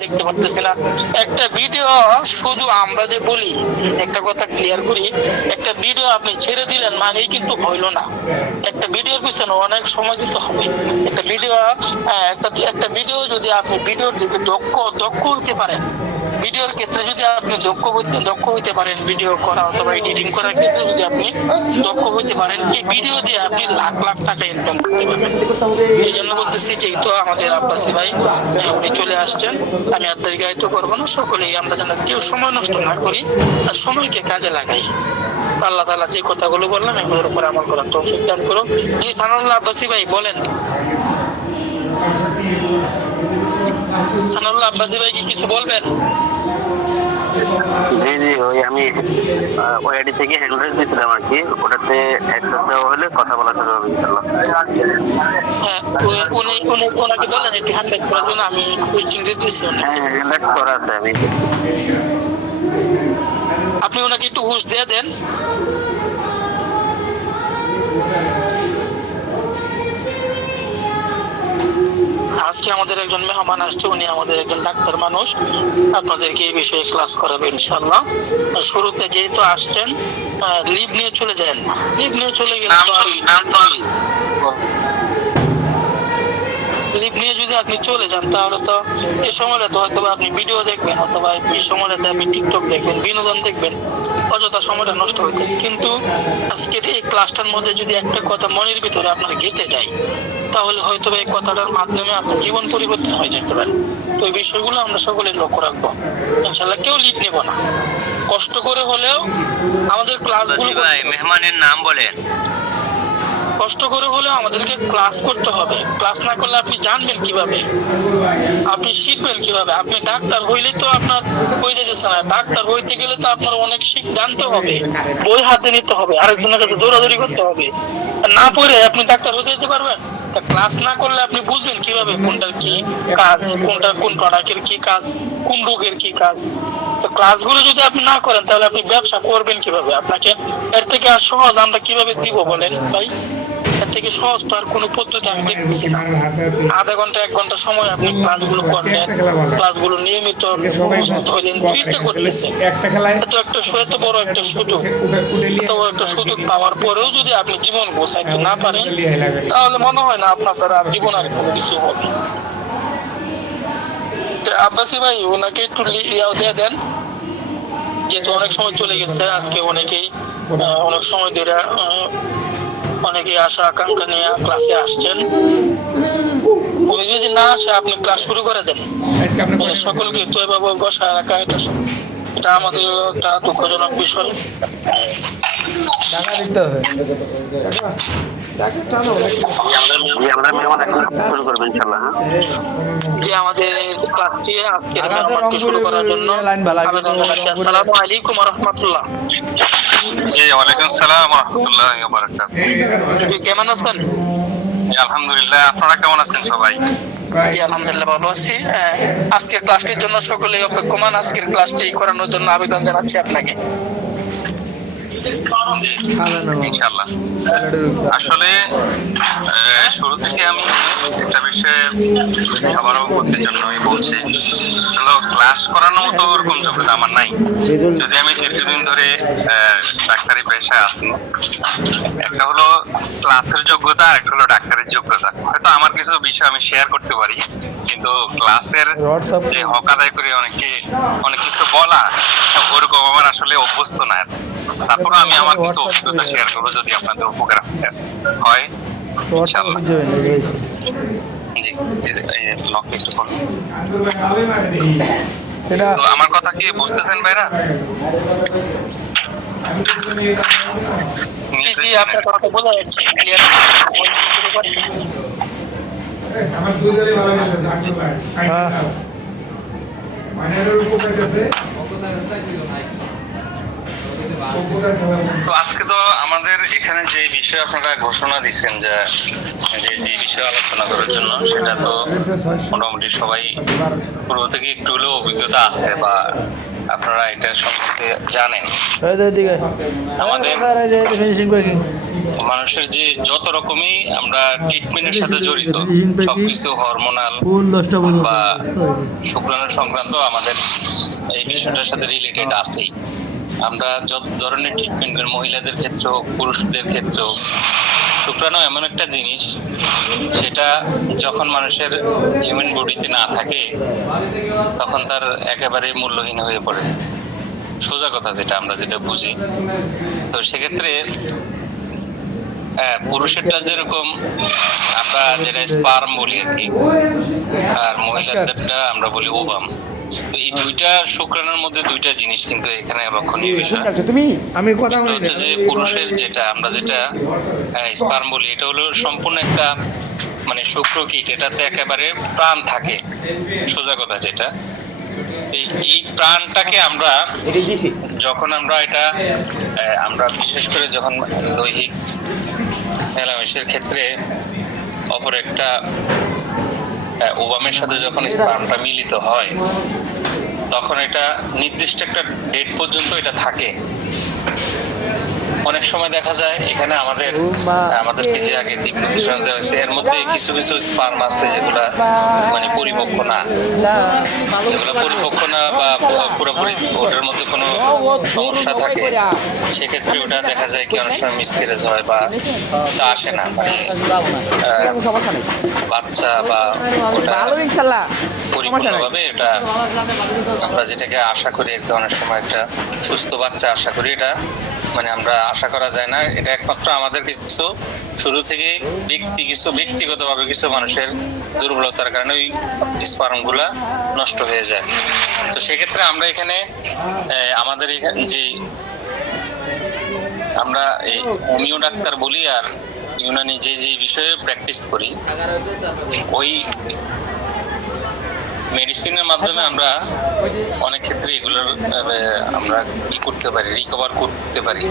দেখতে পারতেছি না। একটা ভিডিও শুধু আমরা যে বলি, একটা কথা ক্লিয়ার করি, একটা ভিডিও আপনি ছেড়ে দিলেন মানেই কিন্তু হইলো না। একটা ভিডিওর পিছনে অনেক সময় দিতে হবে। একটা ভিডিও একটা ভিডিও যদি আপনি ভিডিওর দিকে দক্ষ হইতে পারেন, ভিডিওর ক্ষেত্রে যদি আপনি দক্ষ হইতে পারেন, ভিডিও করা অথবা এডিটিং করার ক্ষেত্রে যদি আপনি দক্ষ হইতে পারেন, এই ভিডিও দিয়ে আপনি লাখ লাখ টাকা ইনকাম করতে পারবেন। এই জন্য বলতেছি, যেহেতু আমাদের আব্বাসী ভাই উনি চলে আসছেন, আমি আর দীর্ঘায়িত করবো না। সকলেই আমরা যেন কেউ সময় নষ্ট না করি আর সময়কে কাজে লাগাই। আল্লাহ তাআলা যে কথাগুলো বললাম এগুলোর উপর আমল করার তৌফিক দান করুন। জি সানাউল্লাহ আব্বাসী ভাই বলেন। সানাউল্লাহ আব্বাসী ভাই কি কিছু বলবেন? জি জি, ওই আমি ওই আইডি থেকে হ্যান্ডরেজ দিয়েছিলাম আর কি, ওটাতে অ্যাক্সেস দেওয়া হলে কথা বলা যাবে ইনশাআল্লাহ। হ্যাঁ, ওনাকে বলেন একটু হ্যান্ডেল করার জন্য, আমি ওয়েটিং দিতেছি। হ্যাঁ, হ্যান্ডরেজ করা আছে আমি। আপনি ওনাকে একটু হুশ দিয়ে দেন। আজকে আমাদের একজন মেহমান আসছে, উনি আমাদের একজন ডাক্তার মানুষ, আপনাদেরকে এই বিষয়ে ক্লাস করাবে ইনশাআল্লাহ। শুরুতে যেহেতু আসছেন, লিভ নিয়ে চলে যান। লিভ নিয়ে চলে গেলে লিভ নিয়ে যদি আপনি চলে যান তাহলে তো এই সময়টাতে হয়তো আপনি ভিডিও দেখবেন অথবা এই সময়টাতে আপনি টিকটক দেখবেন, বিনোদন দেখবেন, অযথা সময়টা নষ্ট হইতেছে। কিন্তু আজকের এই ক্লাসটার মধ্যে যদি একটা কথা মনের ভিতরে আপনার গেঁথে যায়, তাহলে হয়তো এই কথাটার মাধ্যমে আপনার জীবন পরিবর্তন হয়ে যেতে পারে। তো এই বিষয়গুলো আমরা সকলে লক্ষ্য রাখবো ইনশাআল্লাহ। কেউ লিভ নেব না, কষ্ট করে হলেও আমাদের ক্লাসগুলো। মেহমানের নাম বলেন। কষ্ট করে হলেও আমাদেরকে ক্লাস করতে হবে। ক্লাস না করলে আপনি জানবেন কিভাবে, আপনি শিখবেন কিভাবে? আপনি ডাক্তার হইলে তো আপনার হয়ে যেতেছে না। ডাক্তার হইতে গেলে তো আপনার অনেক জানতে হবে, বই হাতে নিতে হবে, আরেকজনের কাছে দৌড়াদৌড়ি করতে হবে। না পড়ে আপনি ডাক্তার হতে যেতে পারবেন? ক্লাস না করলে আপনি বুঝবেন কিভাবে কোনটার কি কাজ, কোন প্রোডাক্টের কি কাজ, কোন রোগের কি কাজ। তো ক্লাসগুলো যদি আপনি না করেন তাহলে আপনি ব্যবসা করবেন কিভাবে? আপনাকে এর থেকে আর সহজ আমরা কিভাবে দিব বলেন ভাই? এর থেকে সহজ তো আর কোনো পদ্ধতি আমি দেখতেছি না। আধা ঘন্টা 1 ঘন্টা সময় আপনি ক্লাসগুলো করবেন, ক্লাসগুলো নিয়মিত উপস্থিত হইলেন, ফ্রিতে করতেছেন। এত বড় একটা সুযোগ, এত বড় একটা সুযোগ পাওয়ার পরেও যদি আপনি জীবন গোছাইতে না পারেন, তাহলে মনে হয় না আপনার দ্বারা জীবন আর কোনো কিছু হবে। আব্বাসী ভাই ওনাকে একটু ইয়াও দিয়ে দেন, যেহেতু অনেক সময় চলে গেছে। আজকে অনেক সময় ধরে অনেকে আশা আকাঙ্ক্ষা নিয়ে ক্লাসে আসছেন। উনি যদি না আসে আপনি ক্লাস শুরু করে দেন। সকলকে একটু এভাবে বসায় রাখা, এটা আমাদের একটা দুঃখজনক বিষয়। টাকা দিতে হবে। যে আমাদের ক্লাসটি আজকের মেহমানকে শুরু করার জন্য আবেদন জানাচ্ছি। আসসালামু আলাইকুম ওয়া রাহমাতুল্লাহ। জি, ওয়ালাইকুম আসসালাম ওয়া রাহমাতুল্লাহি ওয়া বারাকাতুহু। কেমন আছেন? আলহামদুলিল্লাহ, আপনারা কেমন আছেন সবাই? জি আলহামদুলিল্লাহ ভালো আছি। আজকের ক্লাসটির জন্য সকলেই অপেক্ষমান। আজকের ক্লাসটি করানোর জন্য আবেদন জানাচ্ছি আপনাকে। ইনশাআল্লাহ। আসলে শুরু থেকে আমি একটা বিষয়ে সবার অবগতির জন্যই বলছি, ক্লাস করানোর মতো ওরকম যোগ্যতা আমার নাই। যদি আমি দীর্ঘদিন ধরে ডাক্তারি পেশায় আছি, একটা হলো ক্লাসের যোগ্যতা আর একটা হলো ডাক্তারের যোগ্যতা। হয়তো আমার কিছু বিষয় আমি শেয়ার করতে পারি, কিন্তু ক্লাসের যে হক আদায় করে অনেক কিছু বলা, ওরকম আমার আসলে অভ্যস্ত না। তারপর আমি আমার কিছু অভিজ্ঞতা শেয়ার করবো, যদি আপনাদের উপকার হয় ইনশাআল্লাহ। তো আমার কথা কি বুঝতেছেন ভাইরা? আপনার কথা বোঝা যাচ্ছে ক্লিয়ার। তো আজকে তো আমাদের এখানে যে বিষয় আপনারা ঘোষণা দিচ্ছেন, যে বিষয়ে আলোচনা করার জন্য, সেটা তো মোটামুটি সবাই পূর্ব থেকে একটু হলেও অভিজ্ঞতা আছে বা আপনারা এটা সম্পর্কে জানেন। আমাদের মানুষের যে যত রকমই আমরা ট্রিটমেন্টের সাথে জড়িত সবকিছু হরমোনাল বা শুক্রাণু সংক্রান্ত আমাদের এই বিষয়টার সাথে রিলেটেড আছেই। আমরা যত ধরনের ট্রিটমেন্ট করি, মহিলাদের ক্ষেত্রে হোক পুরুষদের ক্ষেত্রে হোক, শুক্রাণু এমন একটা জিনিস সেটা যখন মানুষের হিউম্যান বডিতে না থাকে তখন তার একেবারে মূল্যহীন হয়ে পড়ে, সোজা কথা যেটা আমরা যেটা বুঝি। তো সেক্ষেত্রে পুরুষেরটা যেরকম আমরা যেটা স্পার্ম বলি আর কি, আর মহিলাদেরটা আমরা বলি ওভাম। তো এই দুইটা শুক্রাণুর মধ্যে দুইটা জিনিস কিন্তু এখানে লক্ষণীয় বিষয়। আমি কথা বলি হচ্ছে যে পুরুষের যেটা আমরা যেটা স্পার্ম বলি, এটা হলো সম্পূর্ণ একটা মানে শুক্রকীট, এটাতে একেবারে প্রাণ থাকে, সোজা কথা যেটা। এই প্রাণটাকে আমরা যখন আমরা এটা আমরা বিশেষ করে যখন দৈহিক মেলামেশার ক্ষেত্রে অপর একটা ওভামের সাথে যখন স্পার্মটা মিলিত হয় তখন এটা নির্দিষ্ট একটা ডেট পর্যন্ত এটা থাকে। অনেক সময় দেখা যায় এখানে আমাদেরকে যে আগে দিক নির্দেশনা দেওয়া হয়েছে এর মধ্যে কিছু কিছু স্পার্ম আছে যেগুলা মানে পরিপক্ক না, যেগুলো পরিপক্ক না বা পুরোপুরি ওটার মধ্যে কোনো সমস্যা থাকে, সেক্ষেত্রে ওটা দেখা যায় কি অনেক সময় মিসক্যারেজ হয় বা তা আসে না, মানে বাচ্চা বা ওটা পরিপূর্ণভাবে এটা আমরা যেটাকে আশা করি আর কি, অনেক সময় একটা সুস্থ বাচ্চা আশা করি, এটা মানে আমরা আশা করা যায় না। এটা একমাত্র আমাদের কিছু শুরু থেকে ব্যক্তিগতভাবে কিছু মানুষের দুর্বলতার কারণে ওই স্পার্মগুলা নষ্ট হয়ে যায়। তো সেক্ষেত্রে আমরা এখানে আমাদের এখানে যে আমরা এই হোমিও ডাক্তার বলি আর ইউনানি যে বিষয়ে প্র্যাকটিস করি, ওই মেডিসিনের মাধ্যমে আমরা অনেক ক্ষেত্রে এগুলোর আমরা করতে পারি, রিকভার করতে পারি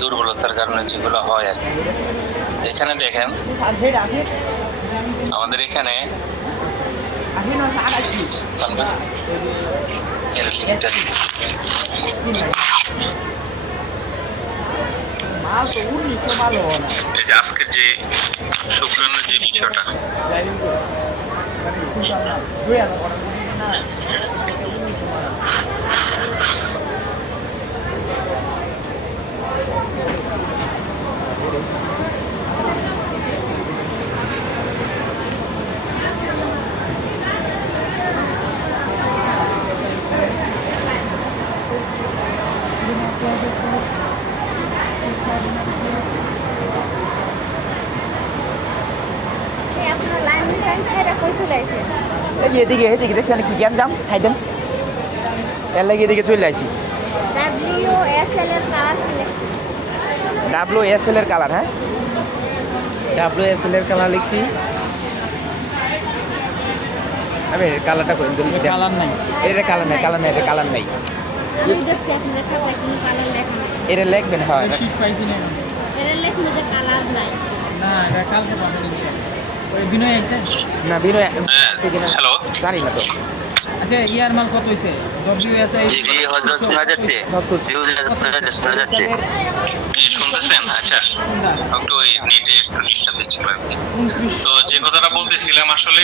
দুর্বলতার কারণে যেগুলো হয় আর কি। এখানে দেখেন আমাদের এখানে এই যে আজকের যে শুক্রাণুর যে বিষয়টা, এদিকে এদিকে দেখছেন কি জ্ঞান দাম ছাইদেন এর লাগে এদিকে চলে আসি। WSL এর কালার, হ্যাঁ WSL এর কালার লিখছি আমি। কালারটা করে দিন, কালার নাই, এটা কালার নাই, কালার নাই, এটা কালার নাই, এটা লিখবেন। হয় বিনয় আছে না, বিনয় হ্যালো জানি না তো। আচ্ছা ইয়ার মাল কত হইছে? WSI শুনতেছেন? আচ্ছা, একটু ওই নেটে একটু ডিস্টার্ব দিচ্ছিল আর কি। তো যে কথাটা বলতেছিলাম আসলে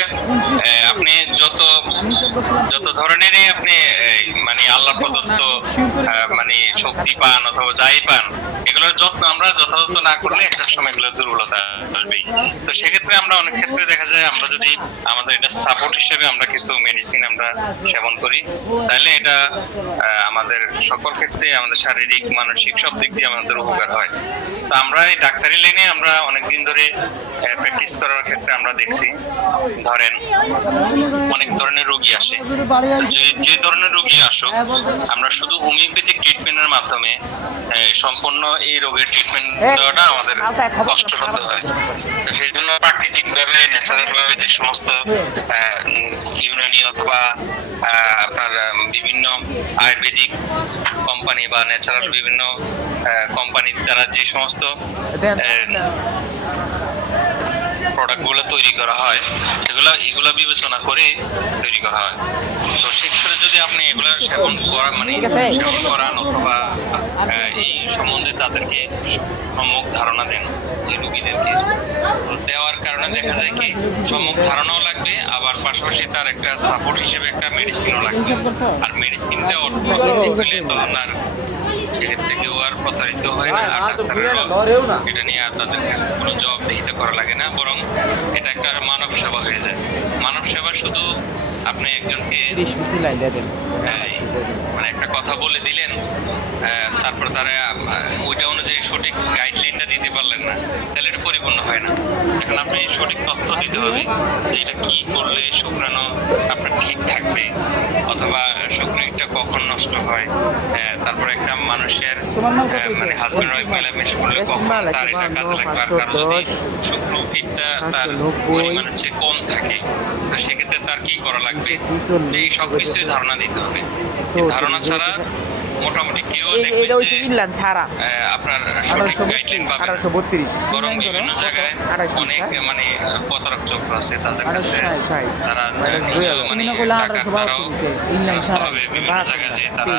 আপনি যত ধরনেরই আপনি মানে আল্লাহ প্রদত্ত মানে শক্তি পান অথবা যাই পান, এগুলোর যত্ন আমরা যথাযথ না করলে একটা সময় এগুলো দুর্বলতা আসবেই। তো সেক্ষেত্রে আমরা অনেক ক্ষেত্রে দেখা যায় আমরা যদি আমাদের এটা সাপোর্ট হিসেবে আমরা কিছু মেডিসিন আমরা সেবন করি, তাহলে এটা আমাদের সকল ক্ষেত্রে আমাদের শারীরিক মানসিক সব দিক দিয়ে আমাদের উপকার হয়। তো আমরা এই ডাক্তারি লাইনে আমরা অনেকদিন ধরে প্র্যাকটিস করার ক্ষেত্রে আমরা দেখছি, ধরেন অনেক ধরনের রোগী আসে, যে ধরনের রোগী আসুক আমরা শুধু হোমিওপ্যাথিক ট্রিটমেন্টের মাধ্যমে সম্পূর্ণ এই রোগের ট্রিটমেন্ট দেওয়াটা আমাদের কষ্টসাধ্য হয়। তো সেই জন্য প্রাকৃতিক ভাবে ন্যাচারাল ভাবে যে সমস্ত ইউনানি অথবা আপনার বিভিন্ন আয়ুর্বেদিক কোম্পানি বা ন্যাচারাল বিভিন্ন কোম্পানির দ্বারা যে সমস্ত প্রোডাক্টগুলো তৈরি করা হয় এগুলো বিবেচনা করে তৈরি করা হয়। তো সেক্ষেত্রে যদি আপনি এগুলোর সেবন করা মানে ঠিক আছে। সেবন করান অথবা এই সম্বন্ধে তাদেরকে সম্যক ধারণা দেন যে রোগীদেরকে। তো দেওয়ার কারণে দেখা যায় কি সম্যক ধারণাও লাগবে, আবার পাশাপাশি তার একটা সাপোর্ট হিসেবে একটা মেডিসিনও লাগবে। আর মেডিসিনটা অর্থ হলে তখন আর এক্ষেত্রে কেউ আর প্রতারিত হয় না, আর ডাক্তারেরও এটা নিয়ে আর তাদের কাছে কোনো জবাবদিহিতা করা লাগে না, বরং এটা একটা মানব সেবা হয়ে যায়। মানব সেবা শুধু আপনি একজনকে মানে একটা কথা বলে দিলেন, তারপর তারা ওইটা অনুযায়ী সঠিক গাইডলাইনটা দিতে পারলেন না, তাহলে এটা পরিপূর্ণ হয় না। এখন আপনি সঠিক তথ্য দিতে হবে যে এটা কি করলে শুক্রাণু আপনার ঠিক থাকবে, অথবা শুক্রাণুটা কখন নষ্ট হয়, তারপর একটা মানুষের মানে হাজবেন্ড ওয়াইফ মেলামেশ করলে কখন তার এটা কাজে লাগবে। আর কারো যদি শুক্রাণুটা তার পরিমাণ হচ্ছে কম থাকে, তো সেক্ষেত্রে তার কি করা লাগবে, এই সব কিছুই ধারণা দিতে হবে। এই ধারণা ছাড়া মোটামুটি কেউ দেখবেন যে আপনার সঠিক গাইডলাইন পাবে না। বরং বিভিন্ন জায়গায় অনেক মানে প্রতারক চক্র আছে, তাদের কাছে তারা নিজেও মানে টাকার দ্বারাও হবে বিভিন্ন জায়গায় যে তারা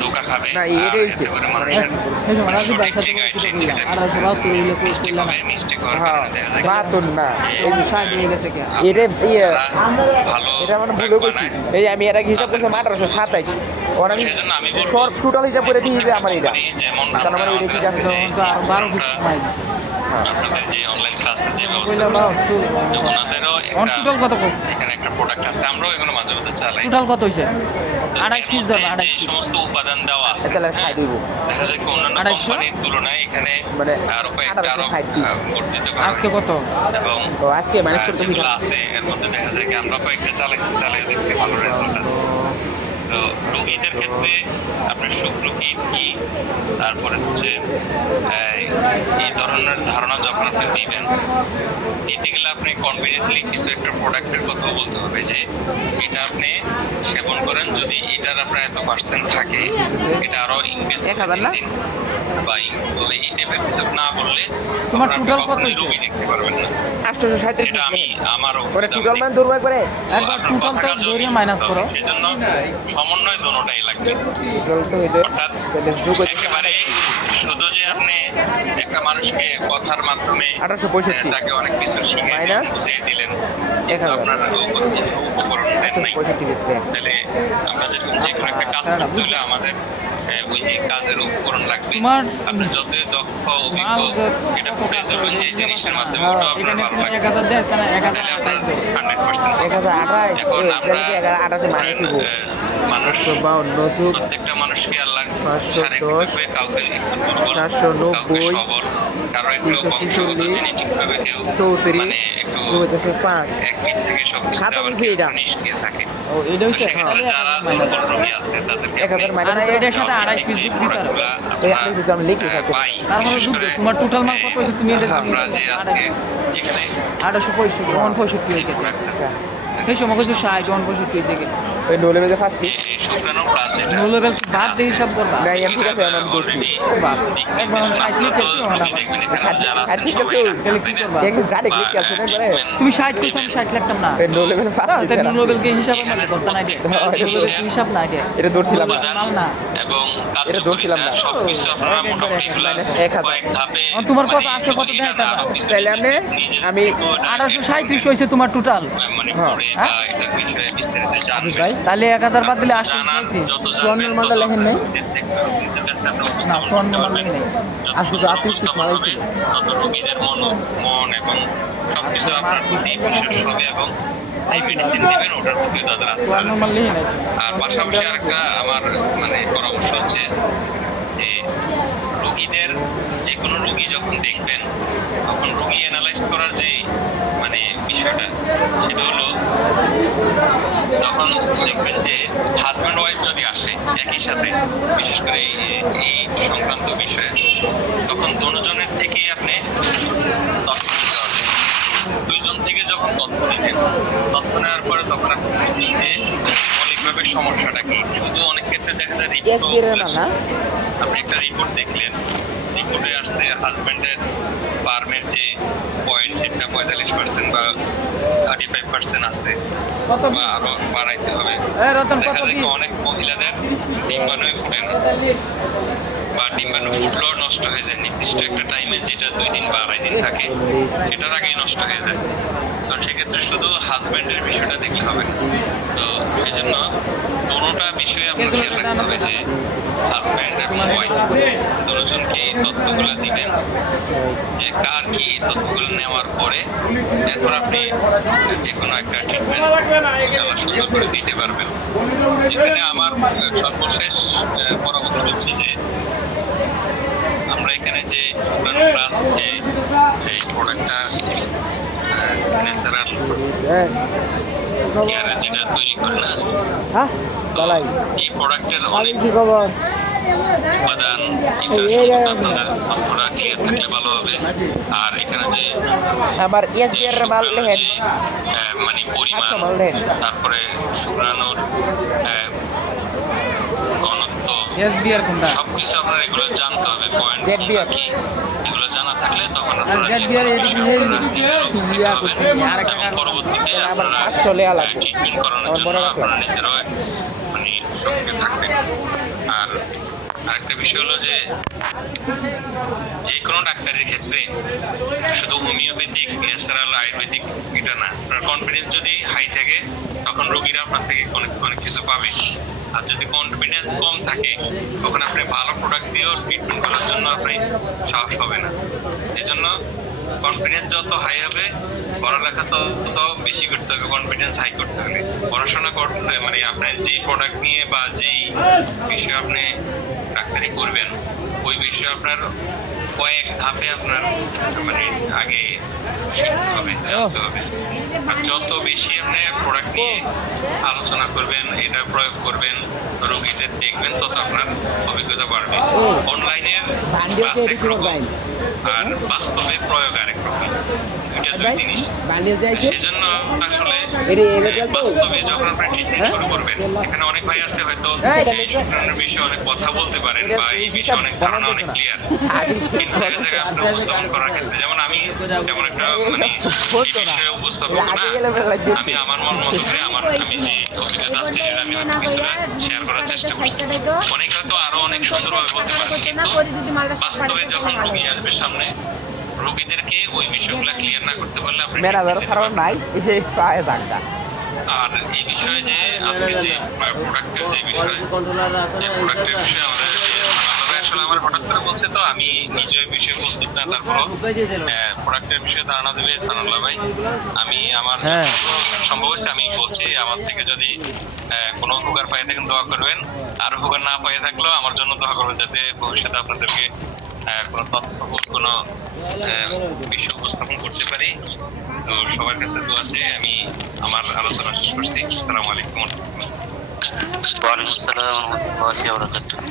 ধোঁকা খাবে, আর এতে করে মানুষের সঠিক যে গাইডলাইন মিস্টেক হবে, মিস্টেক হওয়ার কারণে দেখা যায় আমি এটা হিসাব করছিলাম 1827 ওর আমি সেজন্য আমি বলবো সব টোটাল হিসাব করে দিয়ে যে আমার এটা যেমন কারণ আমার এটা কি যাচ্ছে আপনাদের যে অনলাইন ক্লাসের যে ব্যবস্থা ওনাদেরও একটা এখানে একটা প্রোডাক্ট আছে, আমরাও এগুলো মাঝে মধ্যে চালাই। টোটাল কত হইছে? তো 28 পিস এর দাও, মধ্যে 28 যে সমস্ত উপাদান দেওয়া আছে, তাহলে 60 দিব দেখা যায় কি অন্যান্য 250 কোম্পানির তুলনায় এখানে মানে আরো কয়েকটা আরো 1860 পিস। বর্ধিত করা আজকে হয়েছে। কত? এবং তো আজকে ম্যানেজ করতে যেগুলো আছে এর মধ্যে দেখা যায় কি আমরা কয়েকটা চালাই দেখতে ভালো রেজাল্ট আছে। তো রোগীদের ক্ষেত্রে আপনার শুক্রকীট কি, তারপরে হচ্ছে এই ধরনের ধারণা যখন আপনি দিবেন, দিতে গেলে আপনি কনফিডেন্টলি কিছু একটা প্রোডাক্টের কথা বলতে হবে যে এটা আপনি সেবন করেন, যদি এটার আপনার এত পার্সেন্ট থাকে, এটা আরো ইনভেস্ট 1000 না? বা এই টাইপের কিছু না বললে তোমার তখন আপনি total কত কখনোই হয়েছে? রোগী দেখতে পারবেন না। 837 এটা আমি আমারও ওরা টোটাল মানে ধরবো একবারে একবার টোটালটা ধরে মাইনাস করো। সেজন্য সমন্বয় দোনোটাই লাগবে। টোটাল তো হইলো অর্থাৎ তাহলে যোগ হচ্ছে একেবারে শুধু যে আপনি একটা মানুষকে কথার মাধ্যমে 1865 তাকে অনেক কিছু শিখিয়ে মাইনাস বুঝিয়ে দিলেন, কিন্তু 1000 আপনার উপকরণ দেন নাই, 65 পিস তাহলে আমরা যেরকম যে কোনো একটা কাজ করতে হলে আমাদের ওই যে কাজের উপকরণ লাগবে। তোমার আপনি যত দক্ষ অভিজ্ঞ এটা ফুটে ধরবেন যে জিনিসের মাধ্যমে ওটা আপনার এখানে ভালো তুমি লাগবে, 1000 দেয় না, তাহলে আপনার 100% 1028 এখন আমরা 1028 মাইনাস হইব মানুষ 52 প্রত্যেকটা মানুষকে আল্লাহ 510, শারীরিকভাবে কাউকে একটু দুর্বল, 490, কাউকে সবল, কারো একটু 346, বংশগতজনিতভাবে কেউ 34 মানে একটু 5 এক দিক থেকে সব কিছু খাতা আবার দিছে কেউ এটা। নিষ্ক্রিয় থাকে। ও এটা তো হচ্ছে সেক্ষেত্রে যারা দুর্বল রোগী আছে তাদেরকে 1000 মাইনাস আর এটার সাথে 28 পিস যে যুক্ত করো। প্রোডাক্টগুলো এই আমরা 28 পিস আমি লিখে রাখছি পাই, তারপরে বিশেষ করে তোমার টোটাল মাল কত হইছে তুমি এটা আমরা যে আজকে এখানে 865 165 এই হইছে। প্রোডাক্টটা সেই সময় কিছু 60 165 থেকে ওই নো লেভেলে ফার্স্ট পিস এই শুক্রাণু প্লাস যেটা নো লেভেল বাদ দিয়ে হিসাব করবা। গাই আমি ঠিক আছে আমি করছি একবার 60 লিখেছি না। একদম ডাইরেক্ট লিখে আছে না করে তুমি 60 কইছো আমি 60 লিখতাম না। ওই নো লেভেলে ফার্স্ট পিস তাহলে নো লেভেল কে হিসাব মানে করতে নাই দে। হিসাব না দে। এটা ধরছিলাম না মাল না। এবং এটা ধরছিলাম না। সবকিছু আপনারা মোটামুটি মাইনাস 1000 কয়েক ধাপে তোমার কত আছে কত দেয় তা তাহলে আমি 1837 হইছে তোমার টোটাল। মানে হ্যাঁ। পড়ে বা এটার বিষয়ে বিস্তারিত জানবেন। তাহলে 1000 বাদ দিলে জানার 837। যত সোয়ানের জানবেন মালটা তত লেখেন নাই? নিজের কাছে আপনি না উপস্থাপন সোয়ান করতে মাল পারবেন। নেই। যত আর শুধু সুন্দর আপনি উপস্থাপন ঠিক হবে, তত রোগীদের মন এবং সবকিছু আপনার প্রতি বিশ্বাস হবে এবং এই মেডিসিন দিবেন ওটার প্রতি তাদের আস্থা সোয়ান হবে। মাল নেই না। আর পাশাপাশি আরেকটা আমার মানে পরামর্শ হচ্ছে যে রোগীদের যে কোনো রোগী যখন দেখবেন তখন রোগী অ্যানালাইজ করার যে মানে বিষয়টা সেটা হলো তখন দেখবেন যে হাজব্যান্ড ওয়াইফ যদি আসে একই সাথে বিশেষ করে এই সংক্রান্ত বিষয়ে তখন দুজনের থেকেই আপনি তথ্য নিতে হবে। দুইজন থেকে যখন তথ্য নিবেন তথ্য নেওয়ার পরে তখন আপনি বুঝবেন যে মৌলিকভাবে সমস্যাটা কি। শুধু অনেক ক্ষেত্রে দেখা যায় এস এর না না আপনি একটা রিপোর্ট দেখলেন, রিপোর্টে আসছে হাজব্যান্ডের ফার্মের যে পয়েন্ট সেটা 45% বা 35% আছে বা আরো বাড়াইতে হবে। দেখা যায় কি অনেক মহিলাদের ডিম্বাণুই ফুটে না বা ডিম্বাণু ফুটলেও নষ্ট হয়ে যায় নির্দিষ্ট একটা টাইমে, যেটা 2 দিন বা 2.5 দিন থাকে, সেটার আগেই নষ্ট হয়ে যায়। তো সেক্ষেত্রে শুধু হাজবেন্ডের বিষয়টা দেখলে হবে না। তো সেই জন্য কোনোটা বিষয়ে আপনার খেয়াল রাখতে হবে যে হাজবেন্ড এবং ওয়াইফ দুজনকে এই তথ্যগুলো দিবেন, যে কার কি এই তথ্যগুলো নেওয়ার পরে এরপর আপনি যে কোনো একটা ট্রিটমেন্ট ইনশাআল্লাহ সুন্দর করে দিতে পারবেন। এখানে আমার সর্বশেষ পরামর্শ হচ্ছে যে আমরা এখানে যে প্লাস যে এই প্রোডাক্টটা ন্যাচারাল কেয়ারের যেটা তৈরি করে না, এই প্রোডাক্টের অনেক উপাদান আপনারা তথ্যটা ক্লিয়ার থাকলে ভালো হবে। আর এখানে যে আমার এসবিআর মাল লেহেন মানে পরিমাণ, তারপরে শুকরানোর ঘনত্ব, সবকিছু আপনার এগুলো জানতে হবে, পয়েন্ট কি এগুলো জানা থাকলে তখন আপনারা এবং পরবর্তীতে আপনারা ট্রিটমেন্ট করানোর জন্য আপনারা নিজেরাও মানে সঙ্গে থাকবেন। আর আরেকটা বিষয় হলো যে যে কোনো ডাক্তারের ক্ষেত্রে শুধু হোমিওপ্যাথিক, ন্যাচারাল, আয়ুর্বেদিক এটা না, আপনার কনফিডেন্স যদি হাই থাকে তখন রোগীরা আপনার থেকে অনেক কিছু পাবে। আর যদি কনফিডেন্স কম থাকে তখন আপনি ভালো প্রোডাক্ট দিয়েও ট্রিটমেন্ট করার জন্য আপনি সাহস হবে না। এই জন্য কনফিডেন্স যত হাই হবে, পড়ালেখা তত বেশি করতে হবে। কনফিডেন্স হাই করতে হলে পড়াশোনা করতে মানে আপনার যেই প্রোডাক্ট নিয়ে বা যেই বিষয়ে আপনি ডাক্তারি করবেন ওই বিষয়ে আপনার কয়েক ধাপে আপনার মানে আগে শিখতে হবে, জানতে হবে। আর যত বেশি আপনি প্রোডাক্ট নিয়ে আলোচনা করবেন, এটা প্রয়োগ করবেন, রোগীদের দেখবেন, তত আপনার অভিজ্ঞতা বাড়বে। অনলাইনের ক্লাস একরকম আর বাস্তবে প্রয়োগ আরেক রকম, এটা দুই জিনিস। সেজন্য আসলে বাস্তবে যখন আপনি ট্রিটমেন্ট শুরু করবেন, এখানে অনেক ভাই আছে হয়তো এই শুক্রাণুর বিষয়ে অনেক কথা বলতে পারেন বা এই বিষয়ে অনেক ধারণা অনেক ক্লিয়ার, কিন্তু দেখা যায় আপনি উপস্থাপন করার ক্ষেত্রে, যেমন আমি যেমন একটা মানে এই বিষয়ে উপস্থাপক না, আমি আমার মন মতো করে আমি যে অভিজ্ঞতা আছে সেটা আমি হয়তো কিছুটা শেয়ার করার চেষ্টা করি। অনেক হয়তো আরো অনেক সুন্দরভাবে বলতে পারবে, কিন্তু বাস্তবে যখন রোগী আসবে সামনে, রোগীদেরকে ওই বিষয়গুলো ক্লিয়ার না করতে পারলে আপনি নাই পায়ে দাগটা। আর এই বিষয়ে যে আজকে যে প্রোডাক্টের যে বিষয়, যে প্রোডাক্টের বিষয়ে আমাদের আসলে আমার হঠাৎ করে বলছে, তো আমি নিজে বিষয়ে প্রস্তুত না, তারপরও প্রোডাক্টের বিষয়ে ধারণা দেবে সানাউল্লাহ ভাই। আমি আমার সম্ভব হচ্ছে আমি বলছি, আমার থেকে যদি কোনো উপকার পাই থাকেন দোয়া করবেন, আর উপকার না পাই থাকলেও আমার জন্য দোয়া করবেন, যাতে ভবিষ্যতে আপনাদেরকে কোনো তথ্যবহুল কোনো বিষয় উপস্থাপন করতে পারি। তো সবার কাছে দোয়া আছে। আমি আমার আলোচনা শেষ করছি। আসসালামু আলাইকুম। ওয়ালাইকুম আসসালাম ওয়া রাহমাতুল্লাহি ওয়া বারাকাতুহু।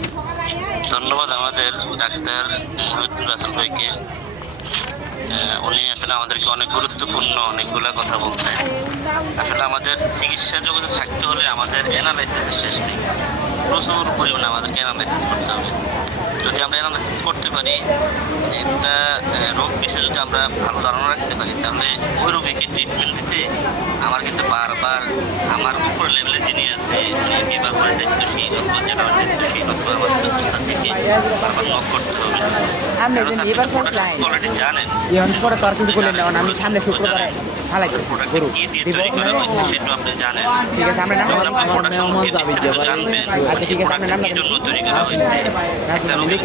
ধন্যবাদ আমাদের ডাক্তার মুহিউদ্দিন রাসেল ভাইকে। উনি আসলে আমাদেরকে অনেক গুরুত্বপূর্ণ অনেকগুলা কথা বলছেন। আসলে আমাদের চিকিৎসা জগতে থাকতে হলে আমাদের অ্যানালাইসিসের শেষ নেই, প্রচুর পরিমাণে আমাদেরকে অ্যানালাইসিস করতে হবে। যদি আমরা অ্যানালাইসিস করতে পারি, একটা রোগ বিষয়ে যদি আমরা ভালো ধারণা রাখতে পারি, তাহলে ওই রোগীকে ট্রিটমেন্ট দিতে আমার কিন্তু বারবার আমার উপর লেভেলে যিনি আছে উনি বিভাগ করে দায়িত্বশীল অথবা জেনারেল দায়িত্বশীল অথবা আমার ব্যবস্থা থেকে বারবার নক করতে হবে। অলরেডি জানেন কি দিয়ে তৈরি করা হয়েছে সেটা আপনি জানেন। যখন আপনি প্রোডাক্ট সম্পর্কে বিস্তারিত জানবেন, এই প্রোডাক্টটা কি জন্য তৈরি করা হয়েছে, একটা রোগীর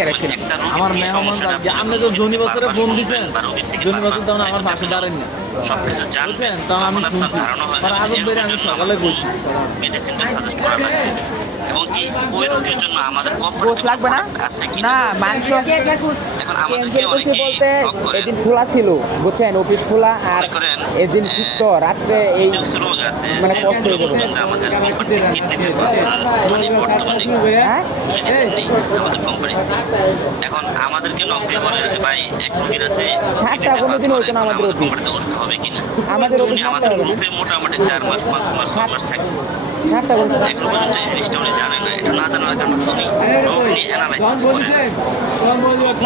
কি সমস্যাটা আপনি তো জনি বছরে ফোন দিয়েছেন, জনি বছর তখন আমার পাশে দাঁড়ান না, সবকিছু জানবেন, তখন আপনার ধারণা হয়ে যাবে আমি সকালে বলছি মেডিসিনটা সাজেস্ট করা লাগবে। এবং কি ওই রোগের জন্য আমাদের লাগবে না আছে কি না মাংস। এখন আমাদেরকে অনেকেই নক করে, এদিন খোলা ছিল বুঝছেন, অফিস খোলা, আর এদিন সুস্থ রাত্রে এই রোগ আছে মানে কষ্ট হয়ে যাবে। আমাদের কোম্পানিতে কিডনিতে মানে বর্তমানে মেডিসিন নেই আমাদের কোম্পানিতে। এখন আমাদেরকে নক দিয়ে বলে যে ভাই এক রোগীর আছে আমাদের কোম্পানিতে ওষুধ হবে কিনা। উনি আমাদের গ্রুপে মোটামুটি 4 মাস 5 মাস 6 মাস থাকে। এক রোগ পর্যন্ত এই জিনিসটা উনি জানেন না। এটা না জানার কারণে উনি রোগ নিয়ে অ্যানালাইসিস করেন, রোগ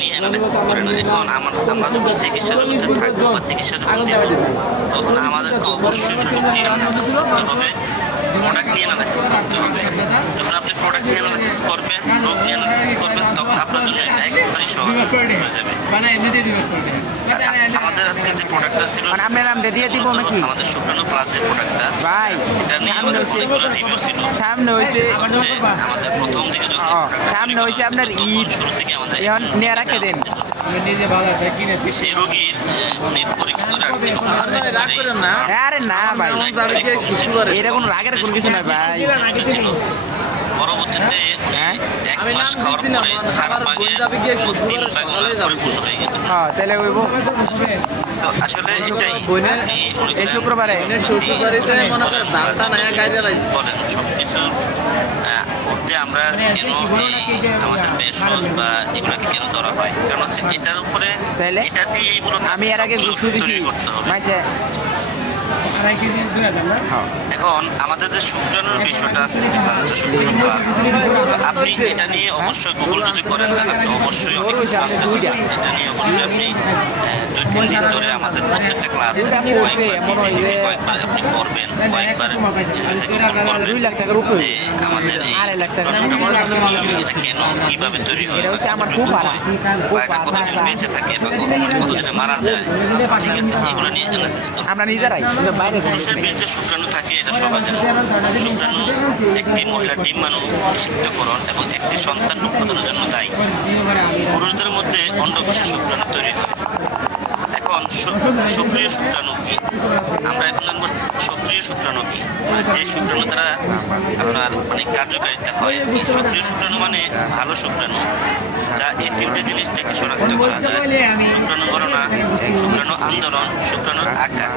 নিয়ে অ্যানালাইসিস করে না। এখন আমরা যখন চিকিৎসার মধ্যে থাকবো বা চিকিৎসার মধ্যে হবো, তখন আমাদেরকে অবশ্যই রোগ নিয়ে অ্যানালাইসিস করতে হবে, প্রোডাক্ট নিয়ে অ্যানালাইসিস করতে হবে। যখন আপনি প্রোডাক্ট নিয়ে অ্যানালাইসিস করবেন, রোগ নিয়ে অ্যানালাইসিস করবেন, তখন আপনার জন্য এটা একেবারেই সহজ হয়ে যাবে। আমাদের আজকে যে প্রোডাক্টটা ছিল, মানে আপনার নামটা দিয়ে দিব নাকি আমাদের শুক্রাণু প্লাস যে প্রোডাক্টটা, ভাই? এটা নিয়ে আমাদের অনেকগুলো রিভিউ ছিল। সামনে হয়েছে আমাদের প্রথম দিকে যখন সামনে হয়েছে আপনার ঈদ, শুরু থেকে আমাদের এখন নিয়ে রাখে দেন। সেই রোগীর পরীক্ষা করে আসছে। আরে না ভাই, এটা কোনো রাগের কোনো কিছু না ভাই। পরবর্তীতে হ্যাঁ 1 মাস খাওয়ার পরে 4 ভাগে 3 ভাগ পরিপূর্ণ হয়ে গেছে। হ্যাঁ তাহলে হইব। তো আসলে এটাই এই শুক্রবারে শ্বশুরবাড়িতে মনে করেন দামটা নাই গাইজা লাগছে। বলেন সবকিছু মধ্যে আমরা কেন আমাদের ভেষজ বা এগুলোকে কেন ধরা হয়, কারণ হচ্ছে এটার উপরে তাইলে এটা দিয়ে মূলত আমি এর আগে সবগুলো বুঝতে দিছি তৈরি করতে হবে। মাঝে এখন আমাদের যে শুক্রাণুর বিষয়টা আছে, যে ক্লাসটা শুক্রাণু ক্লাস, আপনি এটা নিয়ে অবশ্যই গুগল যদি করেন তাহলে আপনি অবশ্যই অনেক কিছু জানতে পারবেন। এটা নিয়ে অবশ্যই আপনি 2-3 দিন ধরে আমাদের প্রত্যেকটা ক্লাস কয়েকবার আপনি করবেন, কয়েকবার করবেন 2 লাখ টাকার উপরে, যে আমাদের এই 2.5 লাখ টাকা এটা কেন কিভাবে তৈরি হয়, এটা হচ্ছে আমার খুব ভাড়া বা এটা কতদিন বেঁচে থাকে বা কতদিনে মারা যায়, ঠিক আছে, এগুলো নিয়ে অ্যানালাইসিস করবেন। আমরা নিজেরাই বাইরে পুরুষের বীর্যে শুক্রাণু থাকে, এটা সবাই জানে। শুক্রাণু একটি মহিলার ডিম্বাণু নিষিক্তকরণ এবং একটি সন্তান উৎপাদনের জন্য দায়ী। পুরুষদের মধ্যে অন্ডকোষে শুক্রাণু তৈরি হয়। এখন সক্রিয় শুক্রাণু কি? আমরা এখন জানবো সক্রিয় শুক্রাণু কি, মানে যে শুক্রাণু দ্বারা আপনার অনেক কার্যকারিতা হয়। সক্রিয় শুক্রাণু মানে ভালো শুক্রাণু, যা এই 3টে জিনিস থেকে শনাক্ত করা যায়: শুক্রাণু গণনা, শুক্রাণু আন্দোলন, শুক্রাণুর আকার।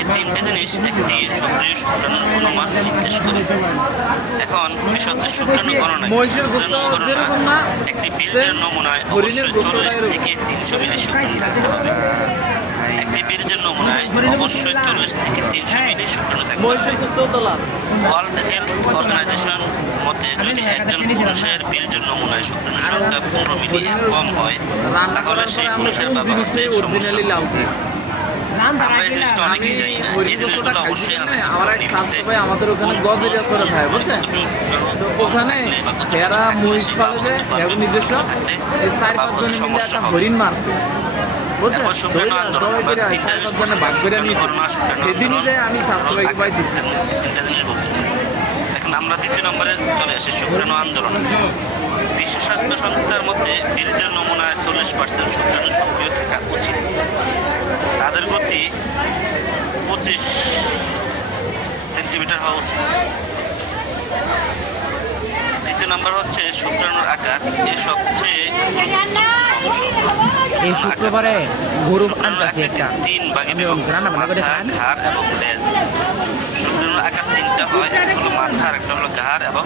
এই 3টে জিনিস একটি সক্রিয় শুক্রাণুর গুণমান নির্দেশ করে। এখন বিষয় হচ্ছে শুক্রাণু গণনা। শুক্রাণু গণনা একটি বীর্যের নমুনায় অবশ্যই 40 থেকে 300 মিলি শুক্রাণু থাকতে হবে। একটি বীর্যের নমুনায় অবশ্যই 40 থেকে 300 মিলি শুক্রাণু থাকতে হবে। ওয়ার্ল্ড হেলথ অর্গানাইজেশন মতে যদি একজন পুরুষের বীর্যের নমুনায় শুক্রাণুর সংখ্যা 15 মিলি কম হয়, তাহলে সেই পুরুষের বাবা হচ্ছে সমস্যা। আমরা এই জিনিসটা অনেকেই জানি না। এই জিনিসগুলো অবশ্যই অ্যানালাইসিস আমার এক স্বাস্থ্য ভাই আমাদের ওখানে গজেরিয়া সরে থাকে, বুঝছেন? তো ওখানে হেরা মহিষ পালে যে হেরা নিজস্ব এই 4-5 জনে মিলে একটা হরিণ মারছে, বুঝছেন? সবাই করে 4-5 জনে ভাগ করে নিয়েছে। সেদিনই যে আমি স্বাস্থ্য ভাইকে পাই দিচ্ছি। এখন আমরা 2 নম্বরে চলে আসি শুক্রাণু আন্দোলন। বিশ্ব স্বাস্থ্য সংস্থার মধ্যে বীর্যের নমুনায় 40% শুক্রাণু সক্রিয় থাকা উচিত। তাদের গতি 25 সেন্টিমিটার হওয়া উচিত। 2 নম্বর হচ্ছে শুক্রাণুর আকার। এর সবচেয়ে গুরুত্বপূর্ণ অংশ। এই শুক্রবারে গরু শুক্রাণুর আনতেছি আকার একটা 3 ভাগে আমি বিভক্ত: রান্না বান্না করে মাথা, খান। ঘাড় এবং লেজ। শুক্রাণুর আকার 3টা হয়, একটা হলো মাথা, একটা হলো ঘাড় এবং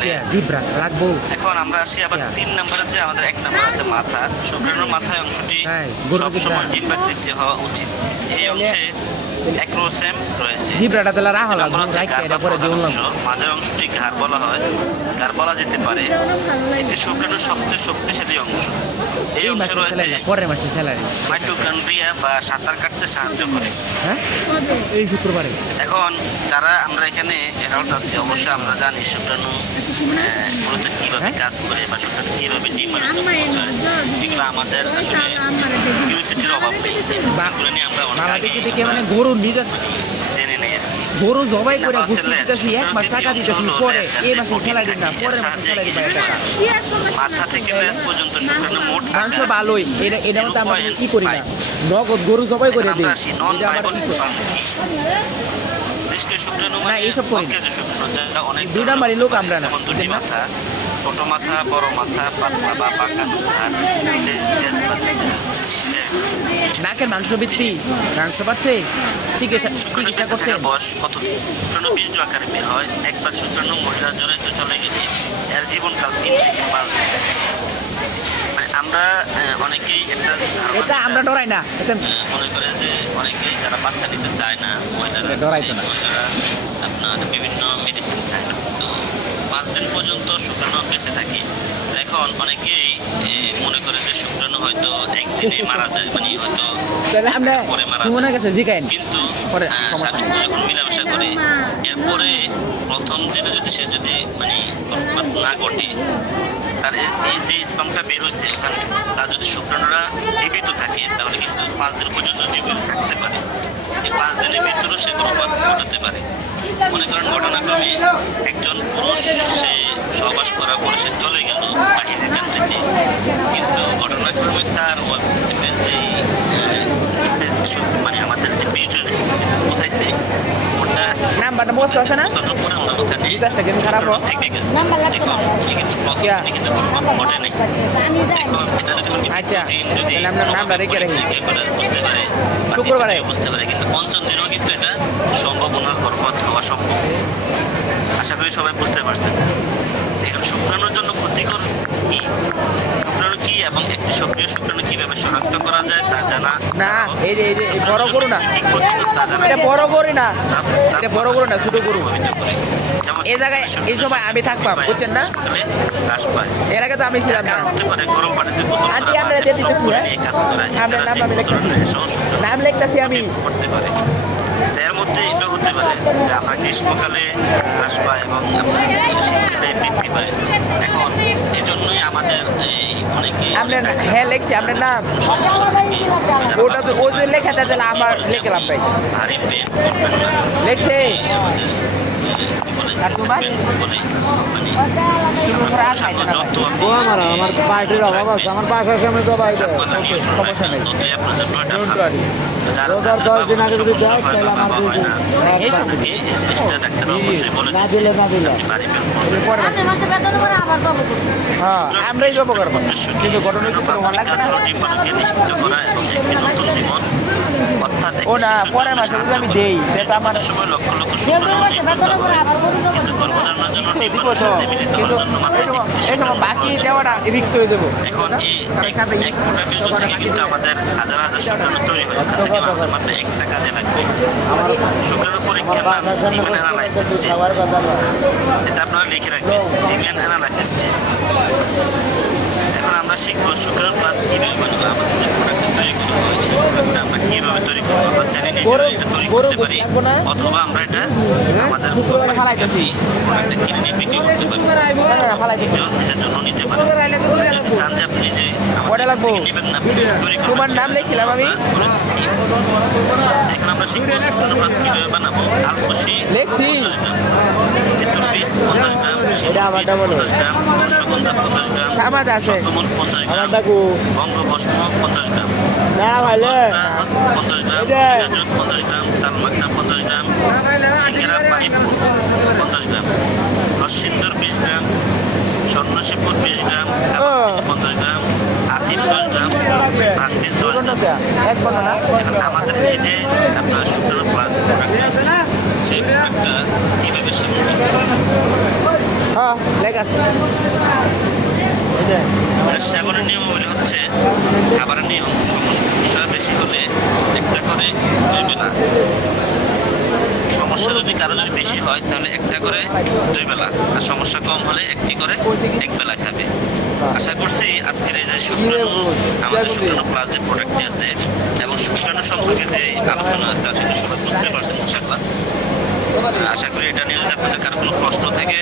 লেজ। জিব্রা রাখবো। এখন আমরা আসি আবার 3 নম্বরে, যে আমাদের 1 নম্বর আছে মাথা। শুক্রাণুর মাথায় অংশটি হ্যাঁ, গরুর সবসময় জিব্রা। ডিম্বাকৃতি হওয়া উচিত। এই অংশে অ্যাক্রোসোম রয়েছে। জিব্রাটা তাহলে রাখা নম্বর লাগবে, হচ্ছে রাখতে ঘাড় এটা বা পরে প্রধান দিলাম। অংশ। মাঝের অংশটি ঘাড় বলা হয়, ঘাড় বলা যেতে পারে। এটি শুক্রাণুর সবচেয়ে শক্তিশালী অংশ। এই এই অংশে মাসে রয়েছে স্যালারি, পরের মাসে স্যালারি। মাইটোকন্ড্রিয়া বা সাঁতার কাটতে সাহায্য করে। হ্যাঁ এই শুক্রবারে এখন যারা আমরা এখানে অ্যাডাল্ট আছি, অবশ্যই আমরা জানি শুক্রাণু মূলত কিভাবে কাজ করে বা শুক্রাণু কিভাবে ডিম্বাণু উৎপন্ন করে। এগুলো আমাদের আসলে কিউরিওসিটির অভাব নেই। এগুলো নিয়ে আমরা অনেক বাবা আগে দেখে দেখে মানে গরু নিজে জেনে নিই আর কি। গরু জবাই করে ঘুরতে দিতেছি, 1 মাস টাকা দিতেছি, পরে এই মাসে স্যালারি না, পরের মাসে স্যালারি পাই টাকা। মাথা থেকে লেজ পর্যন্ত শুক্রাণু মোট মাংস আকার ভালোই, এটা মতো আমরা কি করি না, নগদ গরু জবাই করে দিই। আমরা আসি নন এটা আবার ফাইবার কি করি? নিষ্ক্রিয় শুক্রাণু না, মানে এইসব করি না। অকেজ শুক্রাণু, যেটা অনেক দুই নাম্বারই লোক আমরা না, যেমন 2টি বুঝলেন না? মাথা, ছোট মাথা, বড় মাথা, পাতলা বা পাকা মাথা, নাকের মাংস বিক্রি, মাংস পাচ্ছে, চিকিৎসা শুক্রাণু বেঁচে করছে। থাকার বয়স কত? শুক্রাণু বীর্য আকারে বের হয়। একবার শুক্রাণু মহিলার জন্য চলে গেলে এর জীবনকাল 3 থেকে 5 দিন। মানে আমরা অনেকেই একটা ধারণা এটা আমরা ডরাই না, এটা মনে করে যে অনেকেই যারা বাচ্চা নিতে চায় না, মহিলারা ডরাইতো না। মহিলারা আপনার বিভিন্ন মেডিসিন খায় না, তো 5 দিন পর্যন্ত শুক্রাণু বেঁচে থাকে। এখন অনেকেই মনে করে যে শুক্রাণু হয়তো একদিনে মারা যায়, মানে হয়তো তাহলে আমরা পরে মারা সুমনের যায়। কাছে জিগাইন কিন্তু পরে স্বামী স্ত্রী যখন মিলামেশা করে এরপরে প্রথম দিনে যদি সে যদি মানে গর্ভপাত না ঘটে, তার এই যে স্পামটা বের হয়েছে ওখানে তার যদি শুক্রাণুরা জীবিত থাকে তাহলে কিন্তু 5 দিন পর্যন্ত জীবিত থাকতে পারে। এই 5 দিনের ভিতরেও সে গর্ভপাত ঘটাতে পারে। মনে করেন ঘটনাক্রমে একজন পুরুষ সে সহবাস করার পরে সে চলে গেল বাহিরের কাছে, কিন্তু ঘটনাক্রমে তার ওয়াইফের যে মানে আমাদের যে বীর্য কোথাইছে ওটা নাম্বারটা বসে আছে না তত করে ওখানে বিকাশটা কিন্তু খারাপ হোক থেকে গেছে। দেখুন, উনি কিন্তু প্রথম দিনে কিন্তু গর্ভপাত ঘটে নাই। দেখুন, এটা যদি উনি আচ্ছা, প্রতিদিন যদি তাহলে আমরা নামটা রেখে রাখি। বুঝতে পারে, শুক্রবারে। বুঝতে পারে, কিন্তু পঞ্চম দিনেও কিন্তু এটা সম্ভাবনা গর্ভপাত হওয়া সম্ভব। আশা করি সবাই বুঝতে পারছেন। এখন শুক্রাণুর জন্য ক্ষতিকর কি, শুক্রাণু কি এবং একটি সক্রিয় শুক্রাণু কিভাবে শনাক্ত করা যায় তা জানা। না এই যে বড় গরু না, কি ক্ষতিকর তা জানা। এটা বড় গরু না, এটা বড় গরু না, ছোট গরু। যেমন এই জায়গায় এই সময় আমি থাকতাম, বুঝছেন না? সকালে হ্রাস পায়। এর আগে তো আমি ছিলাম না। কারণ হতে পারে গরম পানিতে গোসল করা আন্টি, বা আমরা দিয়ে দিতেছি, হ্যাঁ? এই কাজ করা, আমরা এছাড়া নাম যে আমি কোনো লিখতেছি। ধরনের সহ-শুক্রাণু নাম লিখতেছি আমি। করতে পারে। তো এর মধ্যে এটা হতে পারে যে আমরা গ্রীষ্মকালে হ্রাস পায় এবং আপনার শীতকালে বৃদ্ধি পায়। এখন এই জন্যই আমাদের এই অনেকে আপনার হ্যাঁ লিখছি আপনার নাম। সমস্যা থাকে। ওটা তো ও যে লেখাটা দিলে আমার লিখলাম ভাই। ভারী পেন করবেন না। লিখছে আমাদের কি বলে আর তোমার? পেন বলে মানে শুরু করে আর খাইতে না ভাই। যত আপনি ও আমার পার্টির অভাব আছে, আমার পাশের সামনে তো বাইরে সমস্যা নেই। ততই আপনার জন্য এটা Don't ভালো। worry। যার রোজার 10 দিন আগে যদি সমস্যা দেয় হয় তাহলে বা আমার বাবা হয় না, এই তো আপনাকে এই জিনিসটা ডাক্তার অবশ্যই বলে না দেবে। দিলে না দিলে আপনি বাড়ি বের করবেন। পরে হ্যাঁ আমরাই জব করবো, কিন্তু ঘটনা শুক্রাণু কিছু ভালো লাগবে না। প্রাথমিক ডিম্বাণুকে নিষিদ্ধ করা এবং একটি নতুন জীবন, অর্থাৎ একটি ও না, শিশুর পরের জন্য মাসে যদি আমি সাহায্য দেই, করে। সেটা আমার- গর্ভপাতের সময় লক্ষ লক্ষ শুক্রাণু নির্গত হয়, কিন্তু গর্ভধারণের জন্য ডিম্বাণুর সাথে মিলিত কিন্তু হওয়ার জন্য মাত্র এই সময়- একটি এই সময় শুক্রাণু বাকি প্রয়োজন। দেওয়াটা রিক্স হয়ে যাবো। এখন এই এক ফোঁটা বীজ থেকে কিন্তু আমাদের হাজার হাজার শুক্রাণু তৈরি হয়। ওখান থেকে আমাদের মাত্র একটা কাজে লাগবে। শুক্রাণু পরীক্ষার নাম সিমেন অ্যানালাইসিস টেস্ট। খাবার কথা না। এটা আপনারা লিখে রাখবেন, সিমেন অ্যানালাইসিস টেস্ট। এখন আমরা শিখবো শুক্রাণু প্লাস কিভাবে বানাবো। আমাদের যে প্রোডাক্টটা তৈরি করবো এই প্রোডাক্টটা আমরা কিভাবে তৈরি করবো, আমরা চাইলে নিজেরা এটা তৈরি করতে পারি, অথবা আমরা এটা আমাদের শুক্রবারে ফালাইতেছি। প্রোডাক্টটা কিনে নিয়ে বিক্রি করতে পারি, ফালাইতেছি। নিজের জন্য নিতে পারি। যদি চান যে আপনি যে কয়টা লাগবো? নেবেন না, আপনি তৈরি করবেন, তোমার নাম লিখছিলাম আমি। বলে দিচ্ছি। এখন আমরা শিখবো শুক্রাণু প্লাস কিভাবে বানাবো। আলকুশি লিখছি। 50 গ্রাম, তেঁতুল বীজ 50 গ্রাম, শিমুল বীজ আমারটা বলো। 50 গ্রাম, অশ্বগন্ধা 50 গ্রাম, সামাদ আছে। শতমূল 50 গ্রাম, আমারটা কো বঙ্গভস্ম 50 গ্রাম, না ভাইলে 50 গ্রাম, এটা। গাজর 50 গ্রাম, তালমাখনা 50 গ্রাম, সিঙ্গারা পানি 50 গ্রাম, রসিন্দুর 20 গ্রাম, স্বর্ণশিপুর 20 গ্রাম, কালোজিরা 50 গ্রাম, আফিম 10 গ্রাম, ভাতবীজ 10 গ্রাম। এক বন্ধ না? এখন আমাদের এই যে আপনার শুক্রাণু প্লাস প্রোডাক্টটা আছে, সেই প্রোডাক্টটা কীভাবে সেবন করতে হবে? হ্যাঁ লেখ আছে। এটা সেবনের নিয়মাবলী হচ্ছে খাবারের নিয়ম সমস্যা বেশি হলে একটা করে 2 বেলা, সমস্যা যদি কারো যদি বেশি হয় তাহলে একটা করে 2 বেলা, আর সমস্যা কম হলে একটি করে 1 বেলা খাবে। আশা করছি আজকের এই যে শুক্রাণু আমাদের শুক্রাণু প্লাস যে প্রোডাক্টটি আছে এবং শুক্রাণু সম্পর্কে যে আলোচনা আছে আসলে সবাই বুঝতে পারছেন ইনশাআল্লাহ। আশা করি এটা নিয়ে যদি আপনাদের কারো কোনো প্রশ্ন থাকে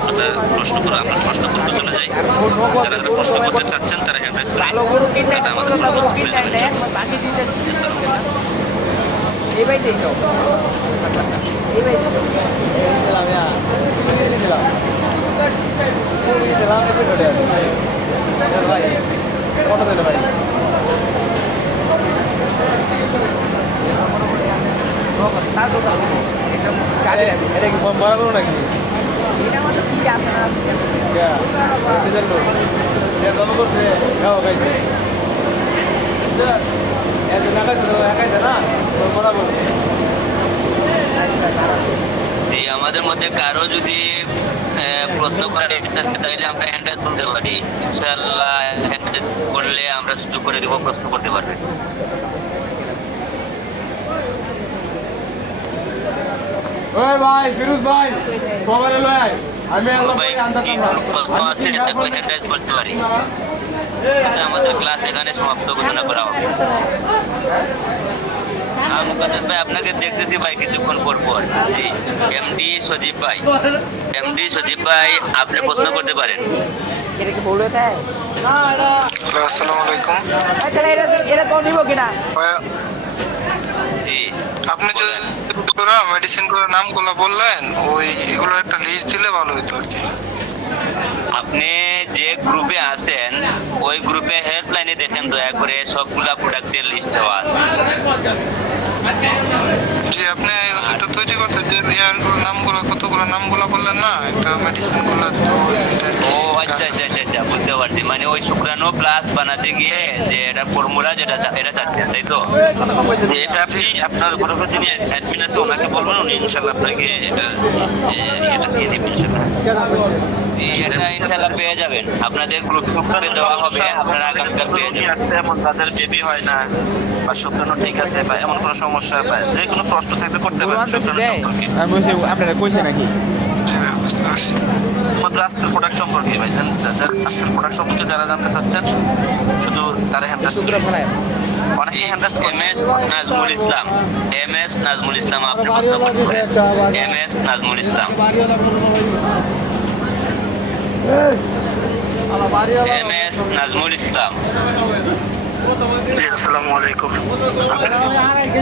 আপনারা প্রশ্ন করে আমরা প্রশ্ন করতে চলে যাই। যারা যারা প্রশ্ন করতে চাচ্ছেন তারা হ্যান্ড রাইজ করে কালো গরু কিনতে এটা আমাদের কালো গরু প্রশ্ন কিনতে করে যাবেন। বাকি দিতে এই বাই দেখো এই বাই এটা কি বরাবর নাকি এটা মতো কি আপনারা আমাদের মধ্যে কারো যদি প্রশ্ন করে তাহলে আমরা হ্যান্ড রাইজ করতে পারি। ইনশাআল্লাহ হ্যান্ড রাইজ করলে আমরা সুযোগ করে দেবো, প্রশ্ন করতে পারবে। ওই ভাই ফিরোজ ভাই কভারে লয় আয় আমি আল্লাহ ভাই ভাই আন্দাজ কি প্রশ্ন আছে এটা কোয়েশ্চেন করতে পারি? আচ্ছা, আমাদের ক্লাস এখানে সমাপ্ত ঘোষণা করা হবে। মুকাদ্দাস ভাই আপনাকে দেখতেছি ভাই কিছুক্ষণ পর পর। জি, এমডি সজীব ভাই, এমডি সজীব ভাই আপনি প্রশ্ন করতে পারেন। এটা কি বলবে তাই আসসালামু আলাইকুম তাহলে এটা তো নিব কিনা ভাইয়া, জি আপনি যে মেডিসিন গুলোর নামগুলো বললেন ওই এগুলোর একটা লিস্ট দিলে ভালো হতো আর কি। আপনি যে গ্রুপে আছেন ওই গ্রুপে হেল্পলাইনে দেখেন দয়া করে সবগুলা প্রোডাক্টের লিস্ট দেওয়া আছে। জি আপনি এই ওষুধটা তৈরি করতে যে ইয়ারগুলোর নামগুলো কতগুলো নামগুলো বললেন না একটা মেডিসিন গুলো ও আচ্ছা আচ্ছা আচ্ছা আচ্ছা, বুঝতে পারছি। মানে ওই শুক্রাণু প্লাস বানাতে গিয়ে যে এটা ফর্মুলা যেটা এটা চাচ্ছেন তাই তো? এটা আপনি আপনার গ্রুপে যিনি অ্যাডমিন আছে ওনাকে বলবেন, উনি ইনশাল্লাহ আপনাকে এটা এটা দিয়ে দিবেন ইনশাল্লাহ। এটা ইনশাল্লাহ পেয়ে যাবেন, আপনাদের গ্রুপ গ্রুপে দেওয়া হবে, আপনারা আগামীকাল পেয়ে যাবেন। এমন তাদের বেবি হয় না বা শুক্রাণু ঠিক আছে বা এমন কোনো সমস্যা বা যে কোনো প্রশ্ন থাকলে করতে পারেন শুক্রাণু সম্পর্কে। আমি বলছি আপনারা কইছে নাকি বুঝতে পারছি। আমাদের আজকের প্রোডাক্ট সম্পর্কে ভাই আজকের প্রোডাক্ট সম্পর্কে যারা জানতে চাচ্ছেন শুধু তারা হ্যান্ডাস অনেকেই হ্যান্ডাস MS নাজমুল ইসলাম, MS নাজমুল ইসলাম আপনি প্রশ্ন করতে পারেন। MS Nazmul Islam, MS Nazmul Islam. আসসালামু আলাইকুম। আসসালামু আলাইকুম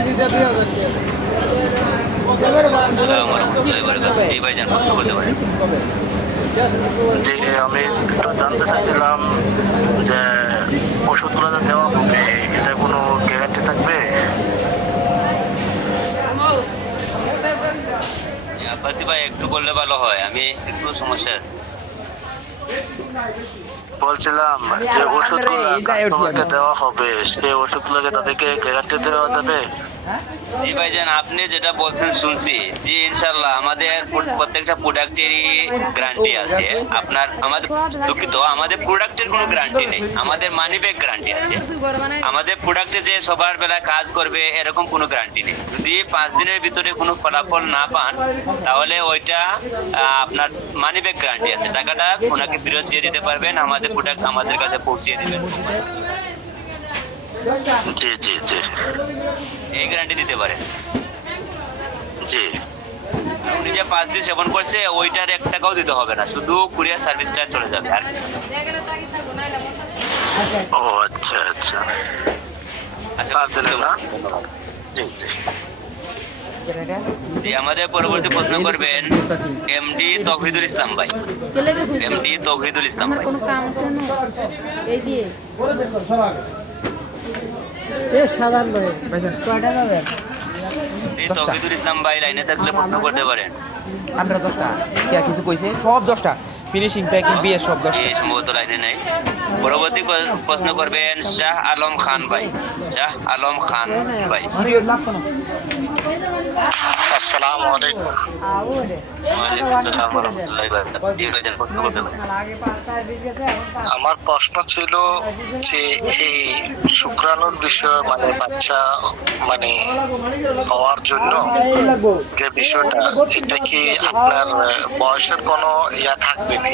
ওয়া বারাকাতুহু। এই ভাইজান প্রশ্ন করতে পারেন। যে আমি একটু জানতে চাইছিলাম যে ওষুধগুলো যে দেওয়া হবে এটা কোনো গ্যারান্টি থাকবে? আব্বাসি ভাই একটু বললে ভালো হয়, আমি একটু সমস্যা আছে। বলছিলাম যে ওষুধগুলো কাস্টমারকে দেওয়া হবে সেই ওষুধগুলোকে তাদেরকে গ্যারান্টি দেওয়া যাবে? জি ভাইজান আপনি যেটা বলছেন শুনছি, জি ইনশাল্লাহ আমাদের প্রত্যেকটা প্রোডাক্টেরই গ্যারান্টি আছে। আপনার আমাদের দুঃখিত, আমাদের প্রোডাক্টের কোনো গ্যারান্টি নেই, আমাদের মানি ব্যাক গ্যারান্টি আছে। আমাদের প্রোডাক্টে যে সবার বেলা কাজ করবে এরকম কোনো গ্যারান্টি নেই। যদি 5 দিনের ভিতরে কোনো ফলাফল না পান তাহলে ওইটা আপনার মানি ব্যাক গ্যারান্টি আছে, টাকাটা ওনাকে ফেরত দিয়ে দিতে পারবেন, আমাদের প্রোডাক্ট আমাদের কাছে পৌঁছিয়ে দিবেন। জি জি জি এই গ্যারান্টি দিতে পারেন। জি। উনি যে 5 দিন সেবন করছে ওইটার 1 টাকাও দিতে হবে না, শুধু কুরিয়ার সার্ভিসটা চলে যাবে। আর ও আচ্ছা আচ্ছা। আচ্ছা 5 দিনের না? জি জি। জি আমাদের পরবর্তী প্রশ্ন করবেন এমডি তৌহিদুল ইসলাম ভাই, এমডি তৌহিদুল ইসলাম ভাই। কোনো কাম আছে না এই দিয়ে এই তৌহিদুল ইসলাম ভাই লাইনে থাকলে প্রশ্ন করতে পারেন। আমরা 10টা কে কিছু কইছে সব 10টা ফিনিশিং প্যাকিং বিয়ে সব 10টা এই সম্ভবত লাইনে নাই। পরবর্তী প্রশ্ন করবেন শাহ আলম খান ভাই, শাহ আলম খান ভাই। আসসালামু আলাইকুম। ওয়ালাইকুম আসসালাম ওয়া রাহমাতুল্লাহি ওয়া বারাকাতুহু। জি ভাইজান প্রশ্ন করতে পারেন। আমার প্রশ্ন ছিল যে এই শুক্রাণুর বিষয় মানে বাচ্চা মানে হওয়ার জন্য যে বিষয়টা এটা কি আপনার বয়সের কোনো ইয়া থাকবে না,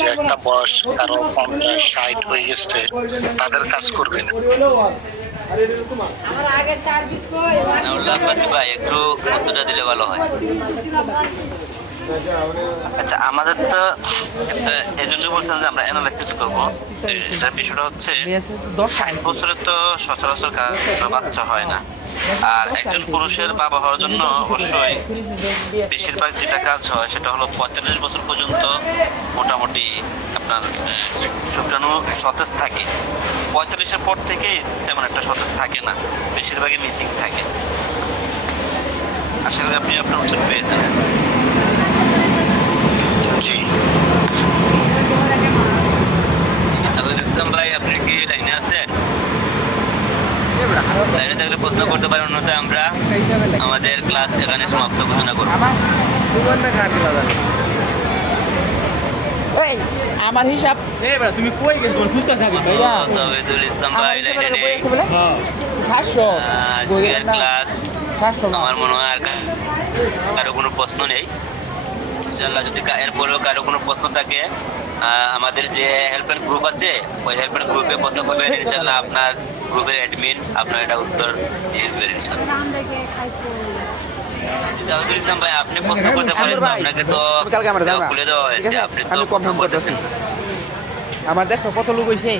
যে একটা বয়স কারো 50-60 হয়ে গেছে তাদের কাজ করবে না? নাউল্লাহ আব্বাসি ভাই একটু উত্তরটা দিলে ভালো হয়। আচ্ছা আমাদের তো এই জন্য বলছেন যে আমরা অ্যানালাইসিস করবো। এটার বিষয়টা হচ্ছে 60 বছরে তো সচরাচর বাচ্চা হয় না, আর একজন পুরুষের বাবা হওয়ার জন্য অবশ্যই বেশিরভাগ যেটা কাজ হয় সেটা হলো 45 বছর পর্যন্ত মোটামুটি আপনার শুক্রাণু সতেজ থাকে। 45-এর পর থেকে তেমন একটা সতেজ থাকে না, বেশিরভাগই মিসিং থাকে। আশা করি আপনি আপনার উত্তর পেয়েছেন। জি তাহলে ইসলাম ভাই আপনি কি লাইনে আছেন? লাইনে থাকলে প্রশ্ন করতে পারেন, অন্যথায় আমরা আমাদের ক্লাস এখানে সমাপ্ত ঘোষণা করব। আমার হিসাব তুমি কই গেছো সুস্থ থাকবে তৌহিদুল ইসলাম ভাই লাইনে নেই। 700 আজকের ক্লাস আমার মনে হয় আর কারো কোনো প্রশ্ন নেই। ইনশাআল্লাহ যদি এরপরেও কারো কোনো প্রশ্ন থাকে আমাদের যে হেল্পলাইন গ্রুপ আছে ওই হেল্পলাইন গ্রুপে প্রশ্ন করবেন, ইনশাআল্লাহ আপনার গ্রুপের অ্যাডমিন আপনার এটা উত্তর দিয়ে দেবেন ইনশাআল্লাহ। জাওয়াদুল ইসলাম ভাই আপনি প্রশ্ন করতে পারেন, আপনাকে তো খুলে দেওয়া হয়েছে, আপনি তো কনফার্ম করতেছি। আমার দেখছো কত লোক হইছে?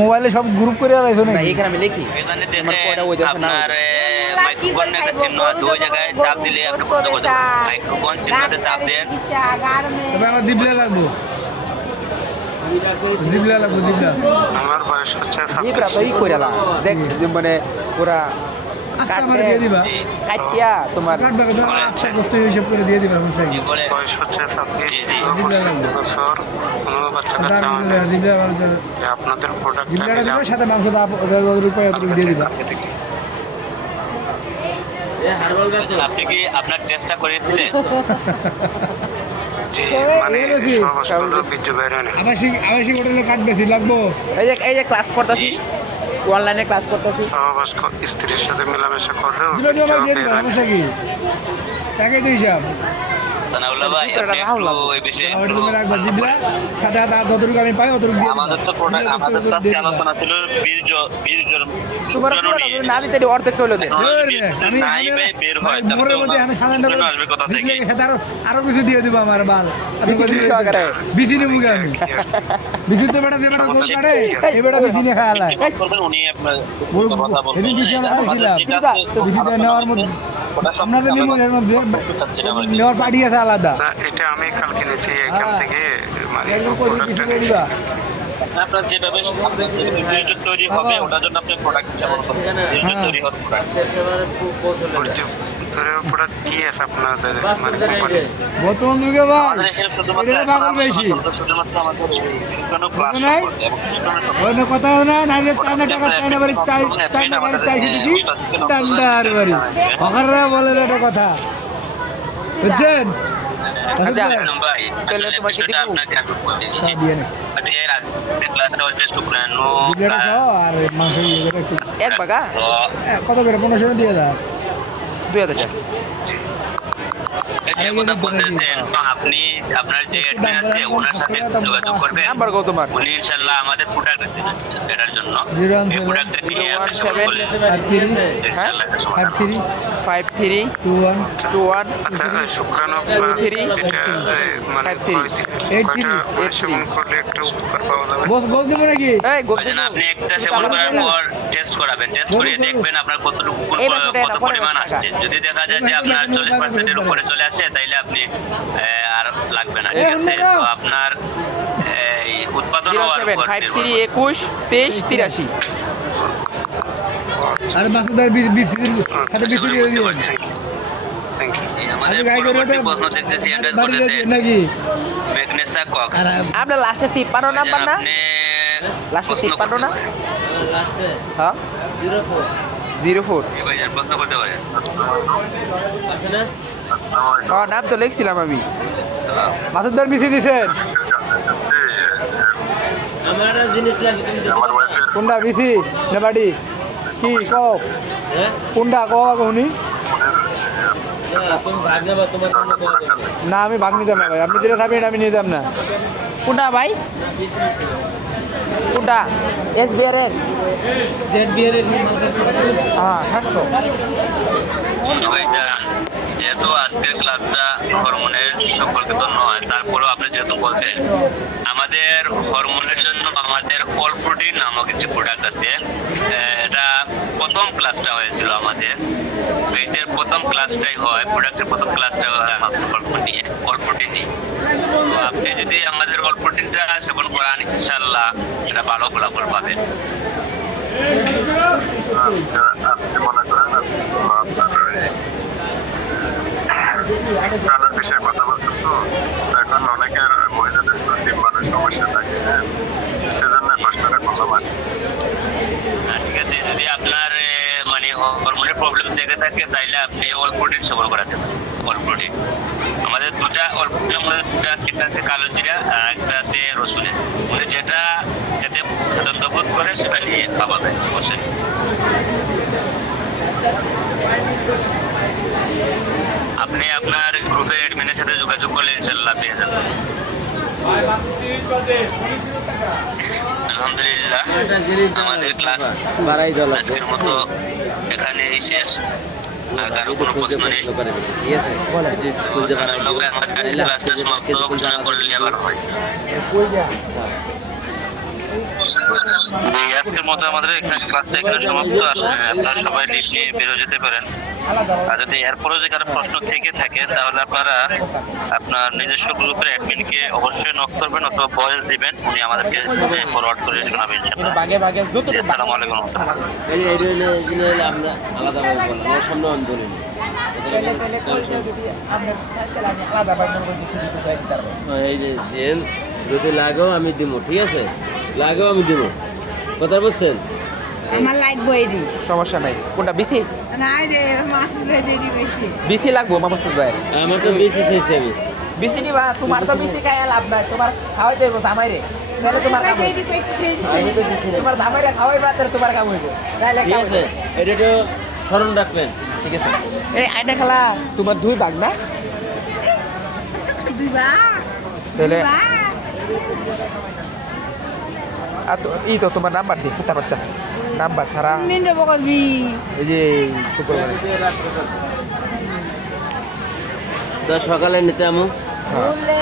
মোবাইলে সব গ্রুপ করে আলাইছো না নাকি? এখানে আমি লিখি। এখানে আমার কয়টা ওই দেখো না। আপনার মাইক্রোফোন একটা চিহ্ন আছে, ওই জায়গায় চাপ দিলে আপনি প্রশ্ন করতে পারবেন। মাইক্রোফোন চিহ্নতে চাপ দেন। তবে আমার দিবলা লাগবো, দিবলা লাগবো, দিবলা। আমার বয়স হচ্ছে জিবরা তো ই কইরালা দেখ যে মানে পুরা আচ্ছা আমার দিয়ে দিবা, কাটিয়া তোমার কাটবা কাটবা আচ্ছা বস্তু হিসাব করে দিয়ে দিবা বুঝছেন? কি বলে বয়স হচ্ছে 26 দিবলা লাগবো, বছর। কোনো বাচ্চা তার কাচ্চা মানে দিবলা যে আপনাদের প্রোডাক্টটা দিবলাটা দিবা, সাথে মাংস দাও রুপায় দিয়ে দিবা। আপনি কি আপনার টেস্টটা করেছিলেন? মানে কি? সহজগুলো বীর্য বাইরে নেই। আবাসিক হোটেলে কাটবেছি লাগবো। এই যে ক্লাস করতেছি, অনলাইনে ক্লাস করতেছি। সহবাস স্ত্রীর সাথে মেলামেশা করলেও দিবা দিবা আমার দিয়ে দিবা, সমস্যা কি? টাকা দিয়ে হিসাব সানাউল্লাহ ভাই আপনি একটু এই বিষয়ে ওটা তুমি রাখবা, দিবলা সাথে আর যতটুকু আমি পাই অতটুকু দিয়ে দিবা। আমাদের তো প্রোডাক্ট আমাদের তো আজকে আলোচনা ছিল বীর্য তোমার শুক্রাণু নিয়ে। না দিতে অর্ধেক হইলো দেন। নাই ভাই বের হয় তাহলে মোড়ের তো মধ্যে আমি শুক্রাণু আসবে কোথা থেকে? আরো কিছু দিয়ে দিবা আমার বাল, বিচি নেবো আমি, বিচি তো বেটা দেবে গোল কাটে, এই বেটা বিচি নিয়ে খাওয়া কি করবেন উনি আপনার কথা বলবেন। এদিন বিচি আমরা খাইছিলাম, যেটা আছে বিচিটা নেওয়ার মধ্যে ওটা সব আপনাদের নিমো এর মধ্যে চাচ্ছিলাম আর কি। নেওয়ার পার্টি আছে আলাদা। না, এটা আমি কাল কিনেছি এখান থেকে, মানে এরকম করে কিছু প্রোডাক্টটা দিয়ে দিবা। আপনার যেভাবে বীর্য তৈরি হবে ওটার জন্য আপনি প্রোডাক্ট যেমন করবেন বীর্য তৈরি হওয়ার প্রোডাক্ট। প্রোডাক্ট কি আছে আপনাদের মানে কোম্পানি? বর্তমান যুগে ভাই আমাদের এখানে শুধুমাত্র এটা বাগান বেশি শুধুমাত্র আমাদের শুক্রাণু প্লাস নাই? সম্পর্কে এবং শুক্রাণু সম্পর্কে অন্য কথা না নাইলে চায়না টাকা চায়না বাড়ি চায়না বাড়ি চাইছে দেখি টান্ডার বাড়ি ওখানে বলে একটা কথা বুঝছেন? আচ্ছা ভাই তাহলে আসলে তোমাকে বিষয়টা দিব? আপনাকে আমি বলে দিচ্ছি। হ্যাঁ, দিয়ে নে। এর আগে ক্লাসটা হচ্ছে শুক্রাণু দিবলাটা সহ আর মাংস ইয়ে করে একটু এক বাগা তো কত করে 1500 দিয়ে দাও। 2000 টাকা। যে কথা বলতেছেন তো আপনি আপনার যে অ্যাডমিন আছে ওনার সাথে যোগাযোগ করবেন। নাম্বার কত তোমার? উনি ইনশাআল্লাহ আমাদের প্রোডাক্ট এটার জন্য 017 এই প্রোডাক্টটা নিয়ে আপনি সফল করলেন 53 ইনশাআল্লাহ একটা সমাধান। 53 53 21 21 আচ্ছা শুক্রাণু এটা মানে 83 কয়টা সেবন করলে একটু উপকার পাওয়া যাবে? গোল দিব নাকি? এই গোল ওই জন্য আপনি একটা সেবন করার পর টেস্ট করাবেন, টেস্ট করিয়ে দেখবেন আপনার কতটুকু এই মাসে কত পরিমাণ আসছে। যদি দেখা যায় যে আপনার 40% এর উপরে চলে আসে তাইলে আপনি আর লাগবে না, ঠিক আছে? তো আপনার এই উৎপাদন হওয়ার 07 উপর 53 21 23 83। আর মাসুদার বিসির সাথে বিসি দিয়ে দিও থ্যাংক ইউ। আমাদের গাই করে পরবর্তী দেন। প্রশ্ন দেখতেছি অ্যাড্রেস বাড়ি বলতেছে নাকি ম্যাগনেসা কক্স। আর আপনার লাস্টে 53 নাম্বার না? আপনি লাস্টে প্রশ্ন 53 না? করতে পারেন। হ্যাঁ 04 এই ভাইজান প্রশ্ন করতে পারেন। হ্যাঁ নাম তো লিখছিলাম আমি। মাসুদার বিসি দিছেন কোনটা বিসি না বাড়ি কি কও কোনটা কও কোনি না আমি ভাগ নিতাম না ভাই, আপনি যেটা খাবেন আমি নিতাম না। কোনটা ভাই? কোনটা? SBR এর হ্যাঁ 700। ভাইজান যেহেতু আজকের ক্লাসটা হরমোনের সম্পর্কিত নয়, তারপরেও আপনি যেহেতু বলছেন আমাদের হরমোনের জন্য আমাদের অল প্রোটিন নামক একটি প্রোডাক্ট আছে। এটা প্রথম ক্লাসটা হয়েছিল আমাদের এইটার প্রথম ক্লাসটাই হয়, প্রোডাক্টের প্রথম ক্লাসটা হয় অল প্রোটিন নিয়ে। তো আপনি যদি আমাদের অল প্রোটিনটা সেবন করান ইনশাআল্লাহ এটা ভালো ফলাফল পাবেন। আপনি মনে করেন আপনার বিষয়ে কথা বলছেন তো, এখন অনেকের মহিলাদের ডিম্বাণুর সমস্যা থাকে, সেজন্য প্রশ্নটা করলাম আর কি। ঠিক আছে, যদি আপনার মানে হরমোনের প্রবলেম থেকে থাকে তাইলে আপনি অল প্রোটিন সেবন করাতে পারেন। অল প্রোটিন আমাদের দুটা অল প্রোটিন আমাদের দুটা, একটা আছে কালো জিরা আর একটা আছে রসুনের। মানে যেটা যাতে স্বাচ্ছন্দ্য বোধ করে সেটা নিয়ে খাওয়াবেন অবশ্যই। আপনি আপনার গ্রুপের অ্যাডমিনের সাথে যোগাযোগ করলে ইনশাল্লাহ পেয়ে যাবেন। আলহামদুলিল্লাহ আমাদের ক্লাস আজকের মতো এখানেই শেষ। আর কারো কোনো প্রশ্ন নেই? আমার কাছে ক্লাসটা সমাপ্ত ঘোষণা করলে আবার হয়। আজকের মতো আমাদের এখানে ক্লাসটা এখানে সমাপ্ত। আপনারা সবাই লিভ নিয়ে বেরো যেতে পারেন। আর যদি এরপরও যে কারো প্রশ্ন থেকে থাকে তাহলে আপনারা আপনার নিজস্ব গ্রুপের অ্যাডমিনকে অবশ্যই নক করবেন অথবা ভয়েস দিবেন, উনি আমাদেরকে ফরওয়ার্ড করে শোনাবেন ইনশাআল্লাহ। আসসালামু আলাইকুম। যদি লাগো আমি দিব, ঠিক আছে? লাগো আমি দিব, কথা বুঝছেন? আমার লাগবো এই দিন সমস্যা নাই। কোনটা বিসি? না রে মাসুদের দেরি হয়েছে বিসি লাগবো মামাসুদ ভাই। আমার তো বেশি চাইছি আমি। বিসি নিবা? তোমার তো বিসি খাইয়া লাভ নাই, তোমার খাওয়াই দেবো জামাই রে, তাহলে তোমার কাম হইবে। তোমার জামাই রে খাওয়াইবা তাহলে তোমার কাম হইবে, তাহলে ঠিক আছে, এটা তো স্মরণ রাখবেন। ঠিক আছে। এই আইনা খেলা তোমার 2 ভাগ না? দুইবা তাহলে আর তো এই তো তোমার নাম্বার দি, কোথা বাচ্চা নাম্বার ছাড়া নিন্দে বকবি এই যে শুক্রবারে তো সকালে নিতে আমু। বলে